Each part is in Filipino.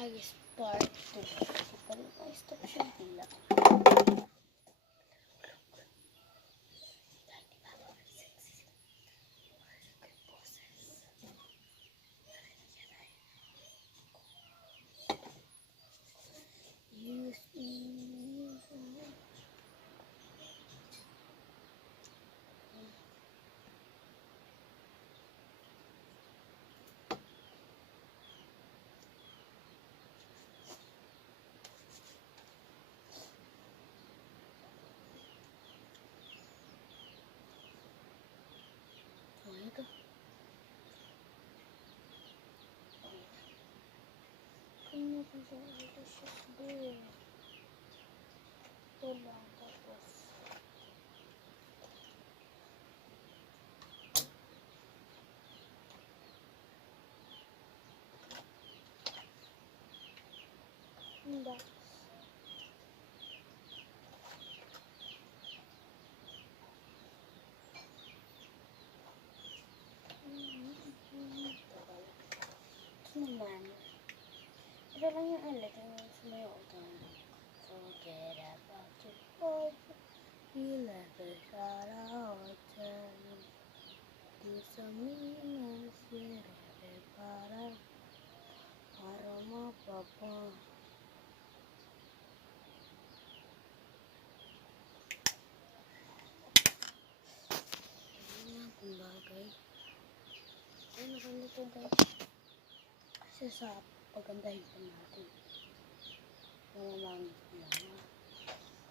Haggis part 2. Hindi pa rin stop siya pila. Ito. Kanya pa sa ito siya sabi. Ito lang tapos. Hindi. Naman. Ito lang yung ulit. Yung sumayaw ito. Forget about your boy. You left a shot out. Do something else. Para mapapa. Ano kung bagay. Ano kung dito guys. Kasi sa pagandahin pa natin. Mamamangit ko lang.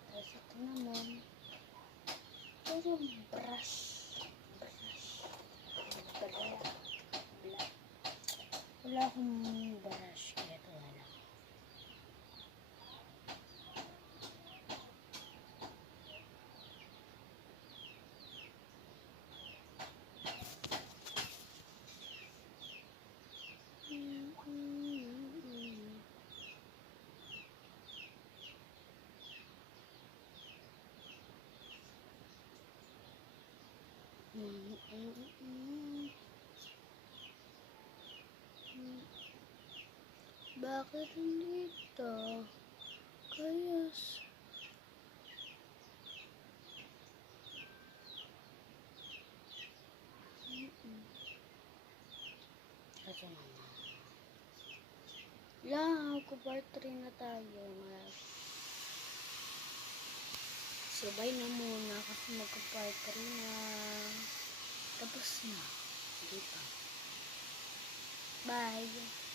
Tapos ito naman. Ito yung brush. Wala akong brush. Kaya ito na lang. Bakit hindi ito? Kayas. Kasi mama. Lang, part 3 na tayo. Subay na muna kasi magka-part 3 na. Tapos na. Hindi pa. Bye.